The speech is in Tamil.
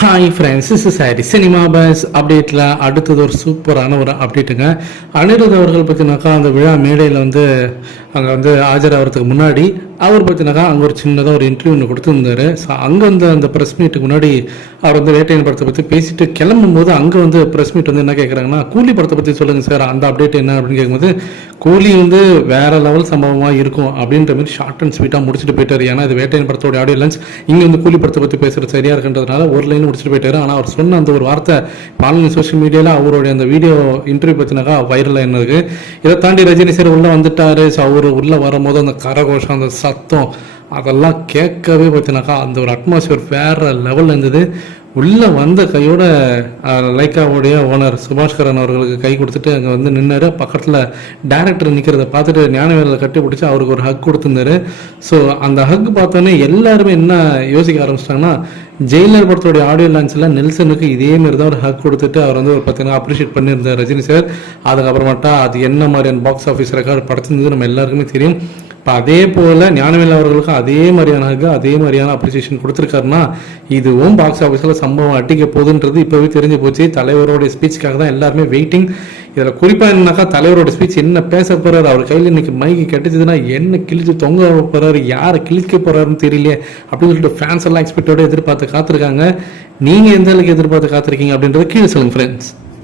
Hi friends is sorry cinema buzz அப்டேட்டில் அடுத்தது ஒரு சூப்பரான ஒரு அப்டேட்டுங்க அனிருத் அவர்கள் பார்த்தீங்கன்னாக்கா அந்த விழா மேடையில் வந்து அங்கே வந்து ஆஜராகிறதுக்கு முன்னாடி அவர் பார்த்தீங்கன்னாக்கா அங்கே ஒரு சின்னதாக ஒரு இன்டர்வியூ ஒன்று கொடுத்துருந்தாரு. ஸோ அங்கே வந்து அந்த ப்ரெஸ் மீட்டுக்கு முன்னாடி அவர் வந்து வேட்டையன் படத்தை பற்றி பேசிட்டு கிளம்பும் போது அங்கே வந்து ப்ரெஸ் மீட் வந்து என்ன கேட்குறாங்கன்னா கூலி படத்தை பற்றி சொல்லுங்கள் சார் அந்த அப்டேட் என்ன அப்படின்னு கேட்கும்போது கூலி வந்து வேற லெவல் சம்பவமாக இருக்கும் அப்படின்ற மாதிரி ஷார்ட் அண்ட் ஸ்வீட்டாக முடிச்சுட்டு போயிட்டார். ஏன்னா இது வேட்டையன் படத்தோட ஆடியோ லன்ஸ் இங்கே வந்து கூலி படத்தை பற்றி பேசுகிறது சரியாக இருக்கின்றதுனால ஒரு லைன் முடிச்சுட்டு போயிட்டார். ஆனால் அவர் சொன்ன அந்த ஒரு வார்த்தை ஆன்லைன் சோஷியல் மீடியாவில் அவருடைய அந்த வீடியோ இன்டர்வியூ பற்றினாக்கா வைரல் என்ன இதை தாண்டி ரஜினி சார் உள்ளே வந்துட்டாரு. ஸோ அவர் உள்ளே வரும்போது அந்த கரகோஷம் அந்த சத்தம் அதெல்லாம் கேட்கவே பார்த்தினாக்கா அந்த ஒரு அட்மாஸ்பியர் வேற லெவலில் இருந்தது. உள்ளே வந்த கையோட லைக்காவுடைய ஓனர் சுபாஷ்கரன் அவர்களுக்கு கை கொடுத்துட்டு அங்கே வந்து நின்னாரு. பக்கத்தில் டேரக்டர் நிற்கிறத பார்த்துட்டு ஞானவேலில் கட்டி பிடிச்சி அவருக்கு ஒரு ஹக் கொடுத்துருந்தாரு. ஸோ அந்த ஹக் பார்த்தோன்னே எல்லாருமே என்ன யோசிக்க ஆரம்பிச்சிட்டாங்கன்னா ஜெயிலர் படத்தோடைய ஆடியோ லான்ச்சில் நெல்சனுக்கு இதேமாரி தான் ஒரு ஹக் கொடுத்துட்டு அவர் வந்து ஒரு பார்த்தீங்கன்னா அப்ரிஷியேட் பண்ணியிருந்தார் ரஜினி சார் அதுக்கப்புறமாட்டா அது என்ன மாதிரியான பாக்ஸ் ஆஃபீஸ் ரெக்கார்டு படைச்சிருந்தது நம்ம எல்லாருக்குமே தெரியும். இப்போ அதே போல் ஞானவேல் அவர்களுக்கும் அதே மாதிரியான அதே மாதிரியான அப்ரிசியேஷன் கொடுத்துருக்காருன்னா இதுவும் பாக்ஸ் ஆஃபீஸில் சம்பவம் அட்டிக்க போகுதுன்றது இப்போவே தெரிஞ்சு போச்சு. தலைவரோட ஸ்பீச்சுக்காக தான் எல்லாருமே வெயிட்டிங் இதில் குறிப்பாக என்னன்னாக்கா தலைவரோட ஸ்பீச் என்ன பேச போகிறார் அவர் கையில் இன்னைக்கு மைக்கு கிடைச்சதுன்னா என்ன கிழிச்சு தொங்க போகிறாரு யாரை கிழிக்க போகிறாருன்னு தெரியலையே அப்படின்னு சொல்லிட்டு ஃபேன்ஸ் எல்லாம் எக்ஸ்பெக்டோட எதிர்பார்த்து காத்திருக்காங்க. நீங்கள் எந்த அளவுக்கு எதிர்பார்த்து காத்திருக்கீங்க அப்படின்றத கீழே சொல்லுங்கள் ஃப்ரெண்ட்ஸ்